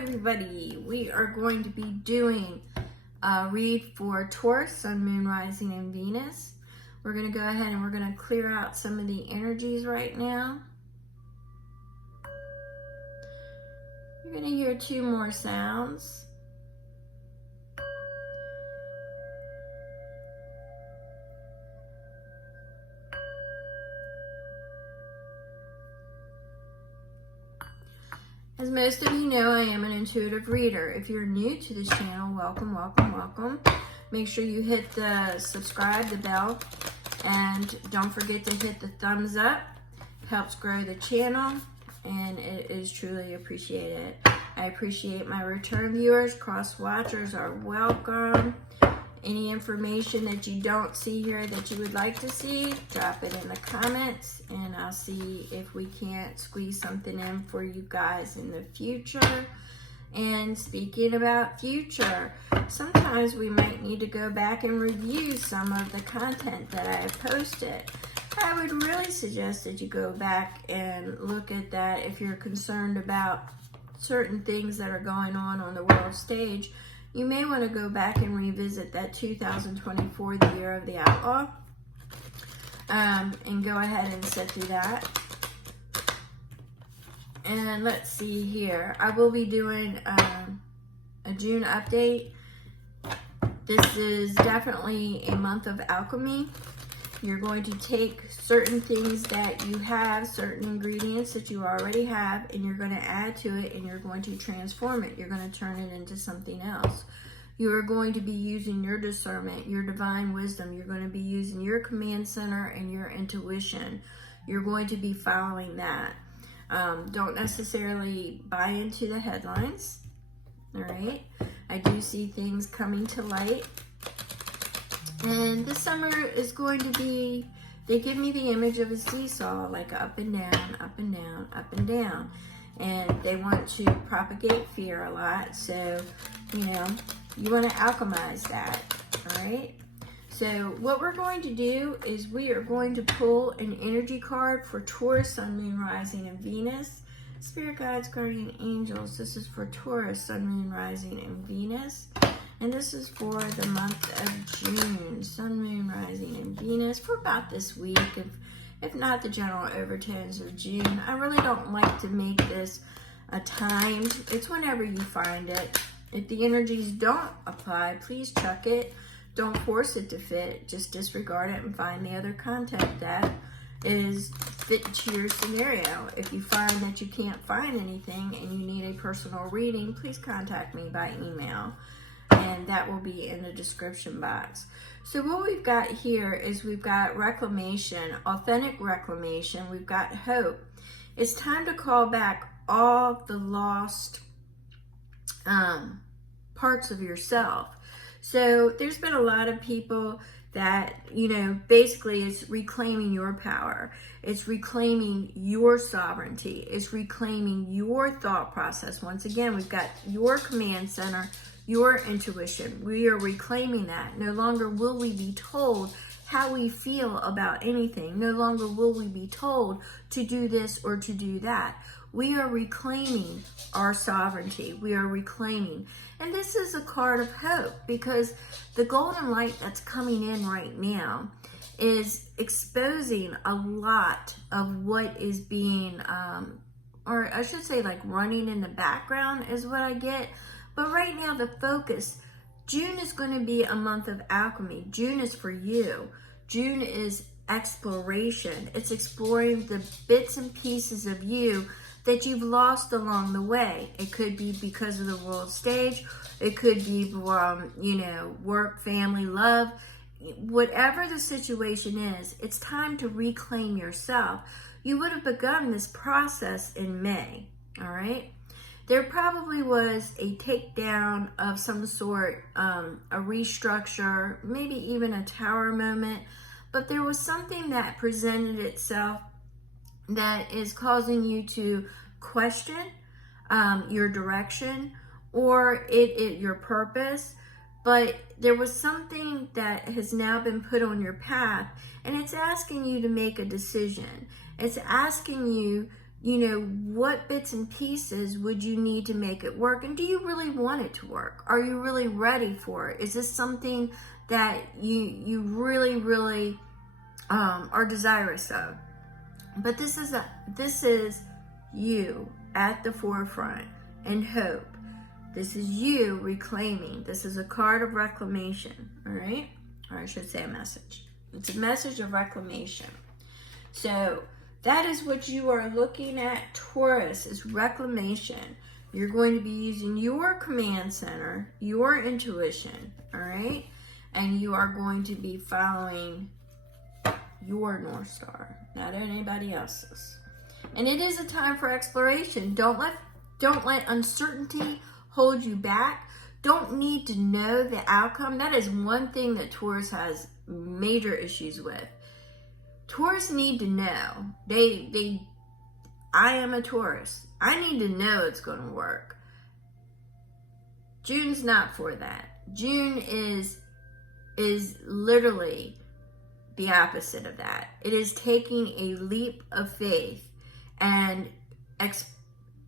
everybody. We are going to be doing a read for Taurus, Sun, Moon, Rising, and Venus. We're going to go ahead and we're going to clear out some of the energies right now. You're going to hear two more sounds. As most of you know, I am an intuitive reader. If you're new to this channel, welcome, welcome, welcome. Make sure you hit the subscribe, the bell, and don't forget to hit the thumbs up. It helps grow the channel, and it is truly appreciated. I appreciate my return viewers. Cross watchers are welcome. Any information that you don't see here that you would like to see, drop it in the comments and I'll see if we can't squeeze something in for you guys in the future. And speaking about future, sometimes we might need to go back and review some of the content that I have posted. I would really suggest that you go back and look at that if you're concerned about certain things that are going on the world stage. You may want to go back and revisit that 2024, the year of the outlaw, and go ahead and sit through that. And let's see here. I will be doing a June update. This is definitely a month of alchemy. You're going to take certain things that you have, certain ingredients that you already have, and you're going to add to it and you're going to transform it. You're going to turn it into something else. You are going to be using your discernment, your divine wisdom. You're going to be using your command center and your intuition. You're going to be following that. Don't necessarily buy into the headlines. All right. I do see things coming to light. And this summer is going to be, they give me the image of a seesaw, like up and down, up and down, up and down. And they want to propagate fear a lot. So, you know, you want to alchemize that, all right? So what we're going to do is we are going to pull an energy card for Taurus, Sun, Moon, Rising, and Venus. Spirit guides, guardian angels. This is for Taurus, Sun, Moon, Rising, and Venus. And this is for the month of June, Sun, Moon, Rising, and Venus for about this week, if not the general overtones of June. I really don't like to make this a timed. It's whenever you find it. If the energies don't apply, please chuck it. Don't force it to fit. Just disregard it and find the other content that is fit to your scenario. If you find that you can't find anything and you need a personal reading, please contact me by email. And that will be in the description box. So what we've got here is we've got reclamation, authentic reclamation. We've got hope. It's time to call back all the lost parts of yourself. So there's been a lot of people that, you know, basically it's reclaiming your power. It's reclaiming your sovereignty. It's reclaiming your thought process. Once again, we've got your command center, your intuition. We are reclaiming that. No longer will we be told how we feel about anything. No longer will we be told to do this or to do that. We are reclaiming our sovereignty. We are reclaiming. And this is a card of hope because the golden light that's coming in right now is exposing a lot of what is being, or I should say like running in the background is what I get. But right now, the focus, June is going to be a month of alchemy. June is for you. June is exploration. It's exploring the bits and pieces of you that you've lost along the way. It could be because of the world stage. It could be, you know, work, family, love. Whatever the situation is, it's time to reclaim yourself. You would have begun this process in May, all right? There probably was a takedown of some sort, a restructure, maybe even a tower moment, but there was something that presented itself that is causing you to question your direction or your purpose. But there was something that has now been put on your path, and it's asking you to make a decision. It's asking you you know, what bits and pieces would you need to make it work? And do you really want it to work? Are you really ready for it? Is this something that you really are desirous of? But this is you at the forefront and hope. This is you reclaiming. This is a card of reclamation, all right? Or I should say a message. It's a message of reclamation. So that is what you are looking at, Taurus, is reclamation. You're going to be using your command center, your intuition, all right? And you are going to be following your North Star, not anybody else's. And it is a time for exploration. Don't let uncertainty hold you back. Don't need to know the outcome. That is one thing that Taurus has major issues with. Taurus need to know. I am a Taurus. I need to know it's going to work. June's not for that. June is literally the opposite of that. It is taking a leap of faith and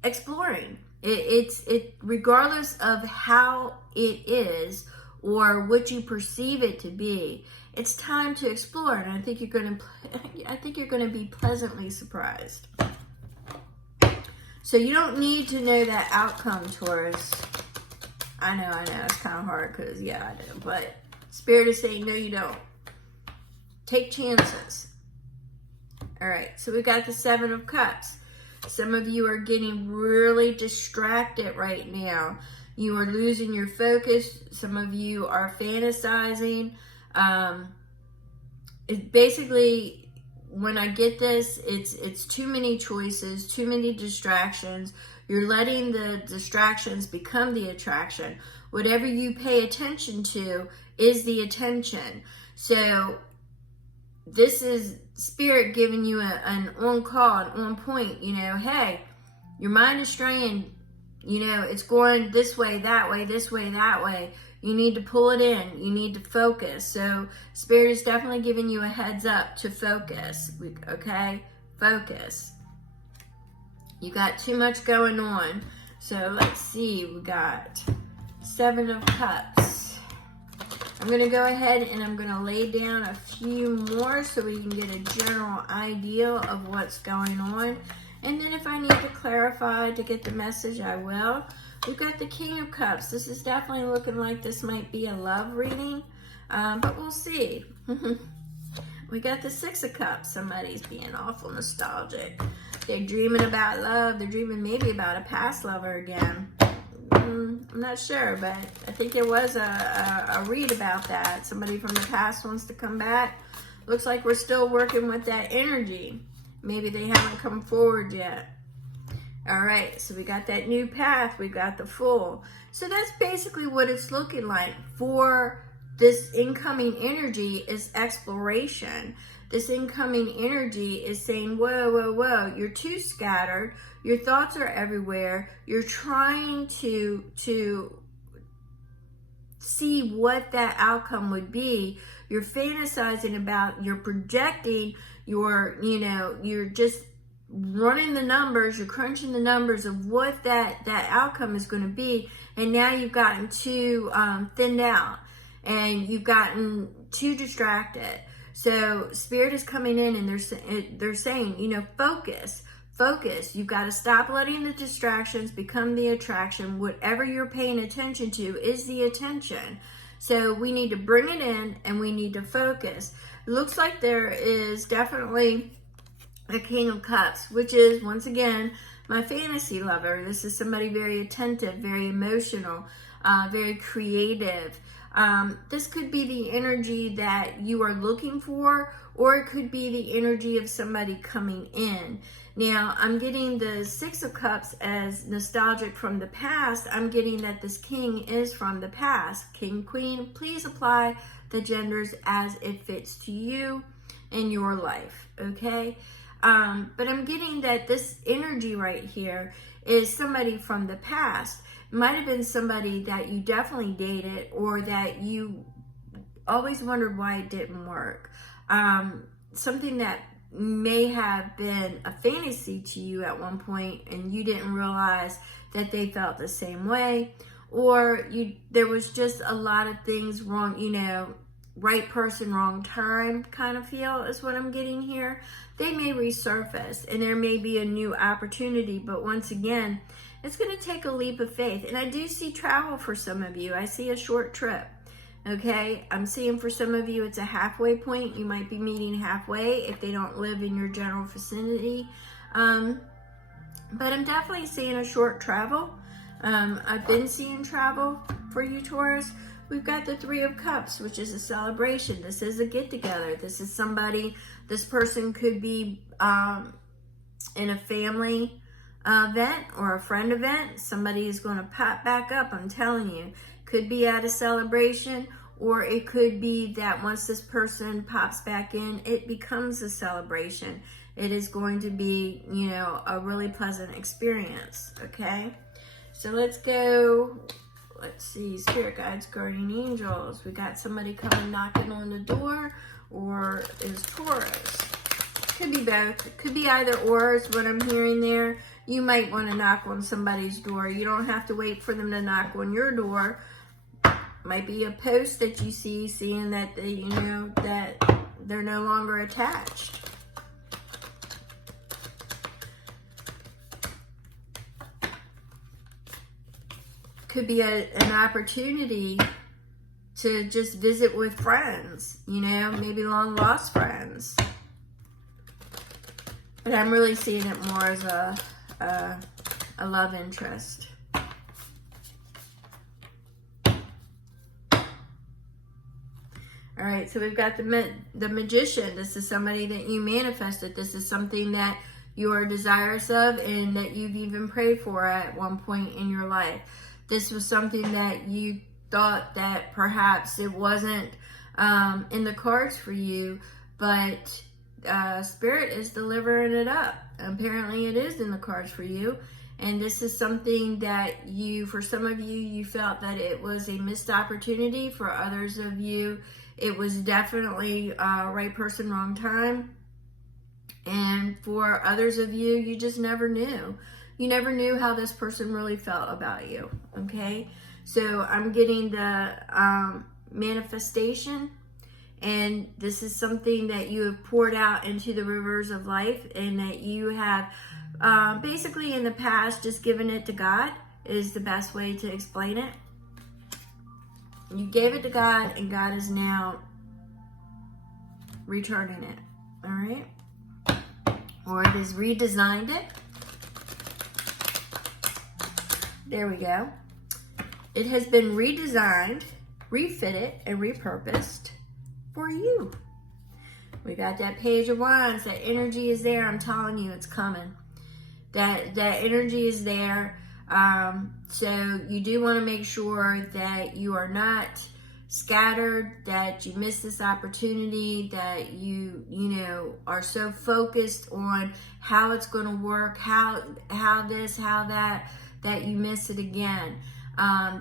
exploring. It's regardless of how it is or what you perceive it to be. It's time to explore, and I think you're going to be pleasantly surprised. So you don't need to know that outcome, Taurus. I know, it's kind of hard because, yeah, I do. But Spirit is saying, no, you don't. Take chances. All right, so we got the Seven of Cups. Some of you are getting really distracted right now. You are losing your focus. Some of you are fantasizing. It basically, when I get this, it's too many choices, too many distractions. You're letting the distractions become the attraction. Whatever you pay attention to is the attention. So this is Spirit giving you an on call, an on point, you know, hey, your mind is straying, you know, it's going this way, that way, this way, that way. You need to pull it in. You need to focus. So Spirit is definitely giving you a heads up to focus, okay? Focus. You got too much going on. So let's see, we got Seven of Cups. I'm going to go ahead and I'm going to lay down a few more so we can get a general idea of what's going on. And then if I need to clarify to get the message, I will. We've got the King of Cups. This is definitely looking like this might be a love reading, but we'll see. We got the Six of Cups. Somebody's being awful nostalgic. They're dreaming about love. They're dreaming maybe about a past lover again. I'm not sure, but I think there was a read about that. Somebody from the past wants to come back. Looks like we're still working with that energy. Maybe they haven't come forward yet. All right, so we got that new path. We got the Fool. So that's basically what it's looking like for this incoming energy is exploration. This incoming energy is saying, whoa, whoa, whoa, you're too scattered. Your thoughts are everywhere. You're trying to see what that outcome would be. You're fantasizing about, you're projecting, you're just running the numbers, you're crunching the numbers of what that outcome is going to be, and now you've gotten too thinned out and you've gotten too distracted. So Spirit is coming in and they're saying, focus. You've got to stop letting the distractions become the attraction. Whatever you're paying attention to is the attention. So we need to bring it in and we need to focus. It looks like there is definitely the King of Cups, which is, once again, my fantasy lover. This is somebody very attentive, very emotional, very creative. This could be the energy that you are looking for, or it could be the energy of somebody coming in. Now, I'm getting the Six of Cups as nostalgic from the past. I'm getting that this king is from the past. King, queen, please apply the genders as it fits to you in your life, okay? But I'm getting that this energy right here is somebody from the past. It might have been somebody that you definitely dated or that you always wondered why it didn't work. Something that may have been a fantasy to you at one point and you didn't realize that they felt the same way, or there was just a lot of things wrong, you know, right person, wrong time kind of feel is what I'm getting here. They may resurface and there may be a new opportunity, but once again, it's going to take a leap of faith. And I do see travel for some of you. I see a short trip. Okay, I'm seeing for some of you it's a halfway point. You might be meeting halfway if they don't live in your general vicinity. But I'm definitely seeing a short travel. I've been seeing travel for you, Taurus. We've got the Three of Cups, which is a celebration. This is a get-together. This is somebody, this person could be in a family event or a friend event. Somebody is going to pop back up, I'm telling you. Could be at a celebration, or it could be that once this person pops back in, it becomes a celebration. It is going to be, you know, a really pleasant experience, okay? So let's go, let's see, Spirit Guides, Guardian Angels. We got somebody coming knocking on the door, or is Taurus. Could be both. It could be either or is what I'm hearing there. You might want to knock on somebody's door. You don't have to wait for them to knock on your door. Might be a post that you see, seeing that they, you know, that they're no longer attached. Could be an opportunity to just visit with friends, you know, maybe long lost friends. But I'm really seeing it more as a love interest. All right, so we've got the Magician. This is somebody that you manifested. This is something that you are desirous of and that you've even prayed for at one point in your life. This was something that you thought that perhaps it wasn't in the cards for you, but Spirit is delivering it up. Apparently it is in the cards for you. And this is something that you, for some of you, you felt that it was a missed opportunity. For others of you, it was definitely right person, wrong time. And for others of you, you just never knew. You never knew how this person really felt about you, okay? So I'm getting the manifestation, and this is something that you have poured out into the rivers of life, and that you have basically in the past just given it to God is the best way to explain it. You gave it to God, and God is now returning it, all right? Or it has redesigned it. There we go. It has been redesigned, refitted, and repurposed for you. We got that Page of Wands. That energy is there. I'm telling you, it's coming. That energy is there. So you do want to make sure that you are not scattered, that you miss this opportunity, that you know, are so focused on how it's going to work, how this, how that you miss it again.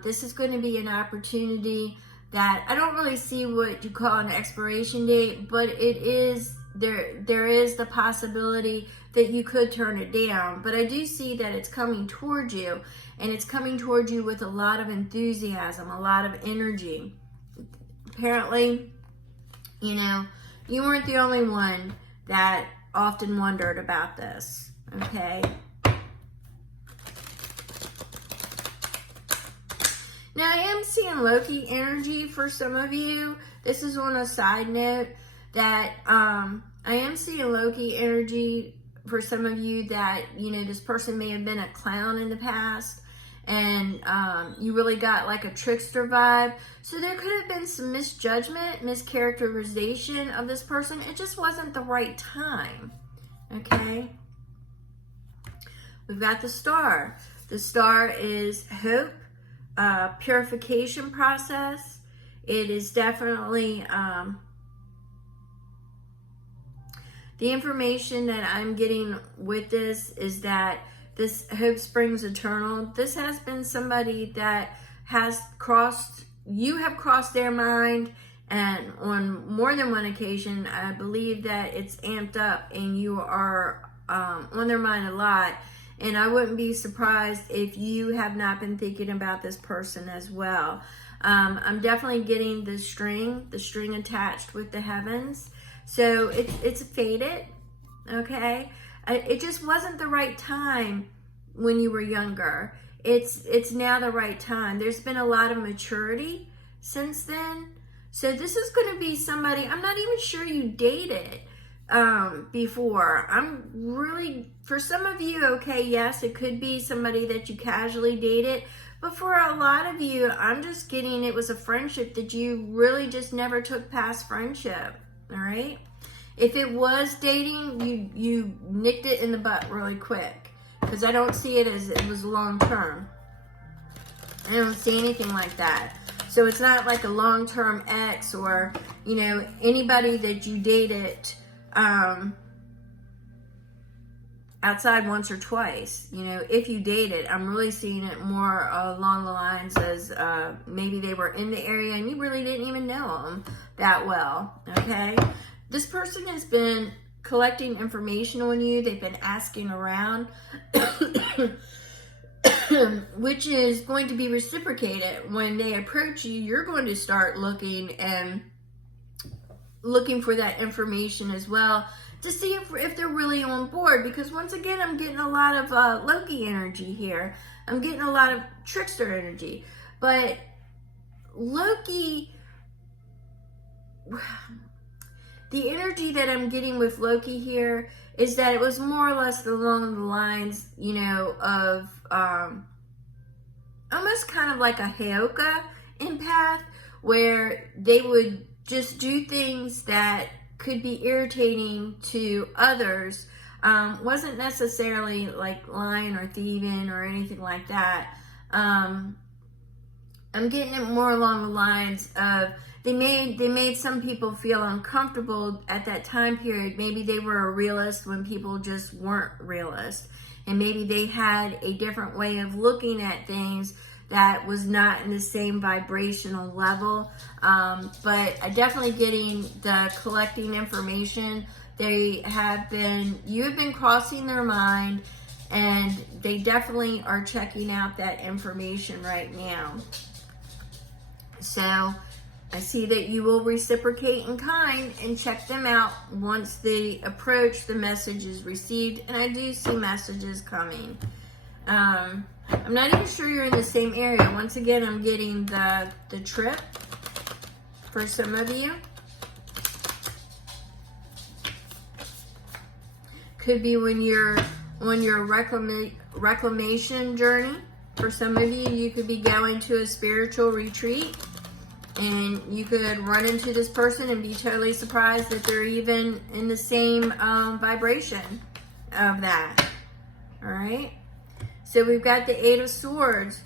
This is going to be an opportunity that I don't really see what you call an expiration date, but it is there is the possibility that you could turn it down. But I do see that it's coming towards you, and it's coming towards you with a lot of enthusiasm, a lot of energy. Apparently, you know, you weren't the only one that often wondered about this, okay? Now, I am seeing Loki energy for some of you. This is on a side note that I am seeing Loki energy for some of you that, you know, this person may have been a clown in the past, and you really got like a trickster vibe. So there could have been some misjudgment, mischaracterization of this person. It just wasn't the right time, okay? We've got the Star. The Star is hope. Purification process. It is definitely the information that I'm getting with this is that this hope springs eternal. This has been somebody that has crossed, you have crossed their mind, And on more than one occasion, I believe that it's amped up and you are on their mind a lot. And I wouldn't be surprised if you have not been thinking about this person as well. I'm definitely getting the string attached with the heavens. So it's faded, okay? It just wasn't the right time when you were younger. It's now the right time. There's been a lot of maturity since then. So this is going to be somebody, I'm not even sure you dated before. I'm really, for some of you, okay, yes, it could be somebody that you casually dated. But for a lot of you, I'm just getting it was a friendship that you really just never took past friendship, all right? If it was dating, you nicked it in the butt really quick, because I don't see it as it was long term. I don't see anything like that. So it's not like a long-term ex or, you know, anybody that you dated outside once or twice. You know, if you dated, I'm really seeing it more along the lines as maybe they were in the area and you really didn't even know them that well, okay? This person has been collecting information on you. They've been asking around. Which is going to be reciprocated. When they approach you, you're going to start looking for that information as well to see if they're really on board. Because once again, I'm getting a lot of Loki energy here. I'm getting a lot of trickster energy. But Loki, the energy that I'm getting with Loki here is that it was more or less along the lines, you know, of almost kind of like a Heyoka empath, where they would just do things that could be irritating to others. Wasn't necessarily like lying or thieving or anything like that. I'm getting it more along the lines of they made some people feel uncomfortable at that time period. Maybe they were a realist when people just weren't realists. And maybe they had a different way of looking at things that was not in the same vibrational level. But I'm definitely getting the collecting information. You have been crossing their mind, and they definitely are checking out that information right now. So I see that you will reciprocate in kind and check them out once they approach, the message is received, and I do see messages coming. I'm not even sure you're in the same area. Once again, I'm getting the trip for some of you. Could be when you're on your reclamation journey. For some of you, you could be going to a spiritual retreat. And you could run into this person and be totally surprised that they're even in the same vibration of that. All right. So we've got the Eight of Swords.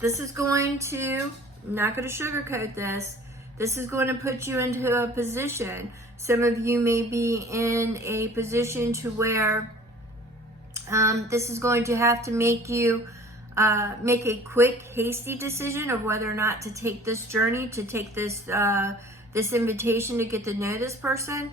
This is going to, I'm not going to sugarcoat this. This is going to put you into a position. Some of you may be in a position to where this is going to have to make you make a quick, hasty decision of whether or not to take this journey, to take this this invitation to get to know this person.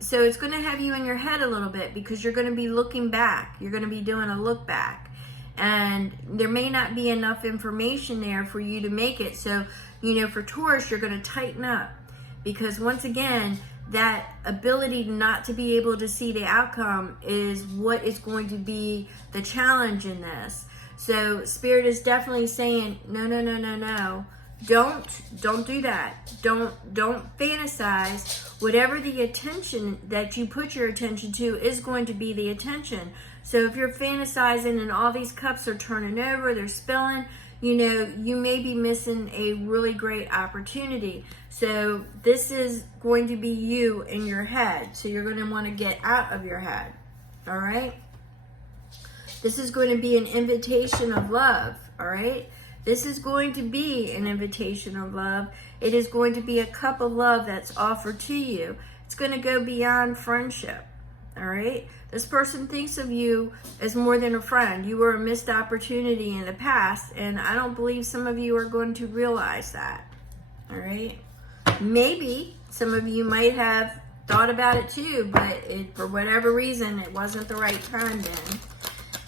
So it's going to have you in your head a little bit because you're going to be looking back. You're going to be doing a look back. And there may not be enough information there for you to make it. So, you know, for Taurus, you're going to tighten up. Because once again, that ability not to be able to see the outcome is what is going to be the challenge in this. So Spirit is definitely saying, no. Don't do that. Don't fantasize. Whatever the attention that you put your attention to is going to be the attention. So if you're fantasizing and all these cups are turning over, they're spilling, you know, you may be missing a really great opportunity. So this is going to be you in your head. So you're going to want to get out of your head. All right? This is going to be an invitation of love. All right? This is going to be an invitation of love. It is going to be a cup of love that's offered to you. It's going to go beyond friendship. All right? This person thinks of you as more than a friend. You were a missed opportunity in the past, and I don't believe some of you are going to realize that. All right? Maybe some of you might have thought about it too, but for whatever reason, it wasn't the right time then.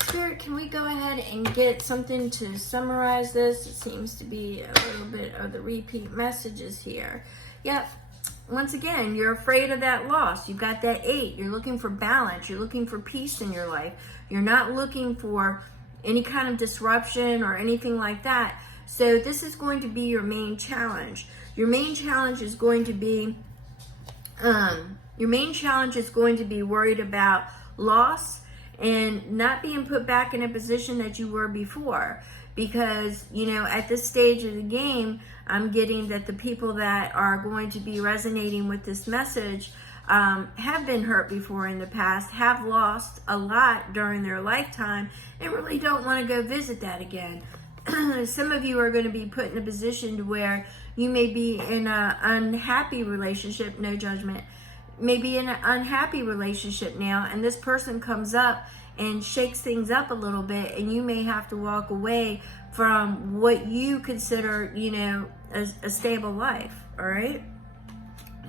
Spirit, can we go ahead and get something to summarize this? It seems to be a little bit of the repeat messages here. Yep. Once again, you're afraid of that loss. You've got that 8. You're looking for balance. You're looking for peace in your life. You're not looking for any kind of disruption or anything like that. So this is going to be your main challenge. Your main challenge is going to be worried about loss and not being put back in a position that you were before. Because, you know, at this stage of the game, I'm getting that the people that are going to be resonating with this message have been hurt before in the past, have lost a lot during their lifetime, and really don't want to go visit that again. Some of you are going to be put in a position to where you may be in an unhappy relationship, no judgment, maybe in an unhappy relationship now, and this person comes up and shakes things up a little bit, and you may have to walk away from what you consider, you know, a stable life, all right?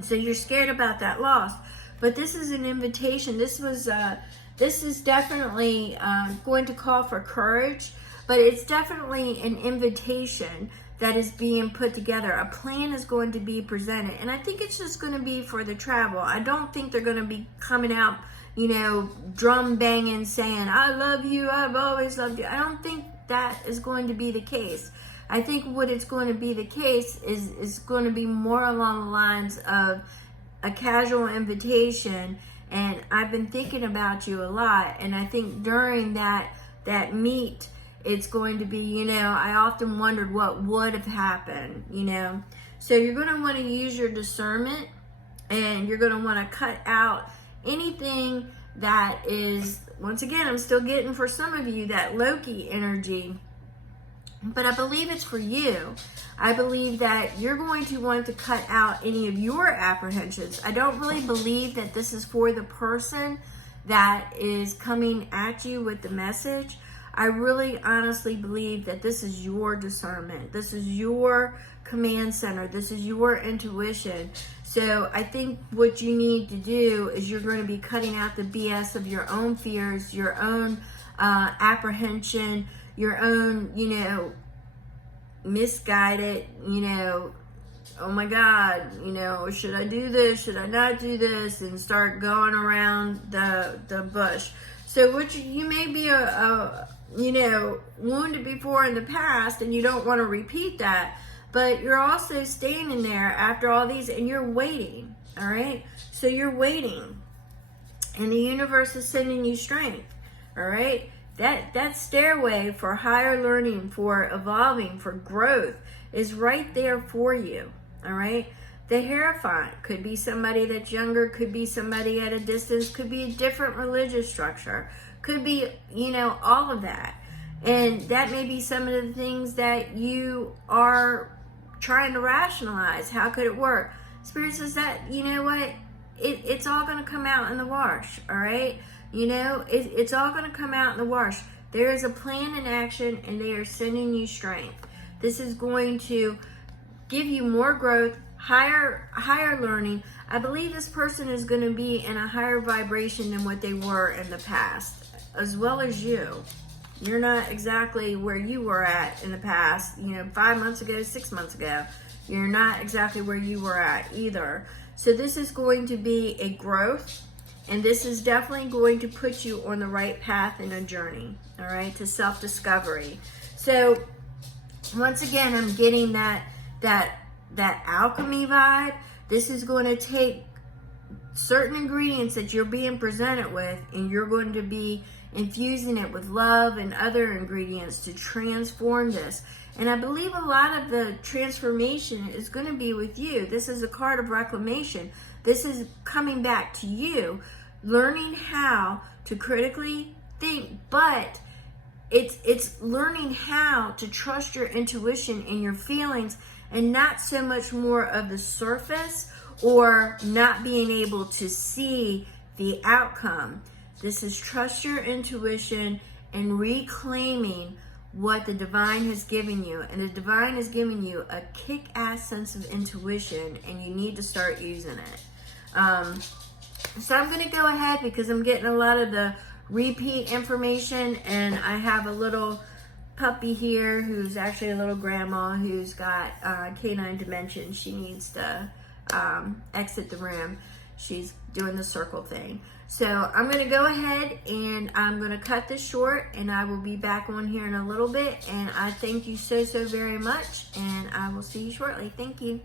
So you're scared about that loss, but this is an invitation. This is definitely going to call for courage, but it's definitely an invitation that is being put together. A plan is going to be presented, and I think it's just going to be for the travel. I don't think they're going to be coming out, you know, drum banging saying, I love you, I've always loved you. I don't think that is going to be the case. I think what it's going to be the case is going to be more along the lines of a casual invitation, and I've been thinking about you a lot, and I think during that meet, it's going to be, you know, I often wondered what would have happened, you know. So you're going to want to use your discernment, and you're going to want to cut out anything that is, once again, I'm still getting for some of you that Loki energy, but I believe it's for you. I believe that you're going to want to cut out any of your apprehensions. I don't really believe that this is for the person that is coming at you with the message. I really honestly believe that this is your discernment. This is your command center. This is your intuition. So I think what you need to do is you're going to be cutting out the BS of your own fears, your own apprehension, your own, you know, misguided, you know, oh my God, you know, should I do this? Should I not do this? And start going around the bush. So what you may be you know, wounded before in the past, and you don't want to repeat that, but you're also standing there after all these, and you're waiting, all right? So you're waiting, and the universe is sending you strength, all right? That stairway for higher learning, for evolving, for growth is right there for you, all right? The Hierophant could be somebody that's younger, could be somebody at a distance, could be a different religious structure, could be, you know, all of that. And that may be some of the things that you are trying to rationalize. How could it work? Spirit says that, you know what, it's all going to come out in the wash, all right? You know, it's all going to come out in the wash. There is a plan in action, and they are sending you strength. This is going to give you more growth, higher learning. I believe this person is going to be in a higher vibration than what they were in the past, as well as you. You're not exactly where you were at in the past, you know, 5 months ago, 6 months ago. You're not exactly where you were at either. So this is going to be a growth, and this is definitely going to put you on the right path in a journey, all right, to self-discovery. So once again, I'm getting that alchemy vibe. This is going to take certain ingredients that you're being presented with, and you're going to be infusing it with love and other ingredients to transform this. And I believe a lot of the transformation is going to be with you. This is a card of reclamation. This is coming back to you, learning how to critically think, but it's learning how to trust your intuition and your feelings, and not so much more of the surface or not being able to see the outcome. This is trust your intuition and reclaiming what the divine has given you. And the divine has given you a kick-ass sense of intuition, and you need to start using it. So I'm going to go ahead because I'm getting a lot of the repeat information, and I have a little puppy here who's actually a little grandma who's got canine dementia. She needs to exit the room. She's doing the circle thing. So I'm going to go ahead and I'm going to cut this short, and I will be back on here in a little bit. And I thank you so very much, and I will see you shortly. Thank you.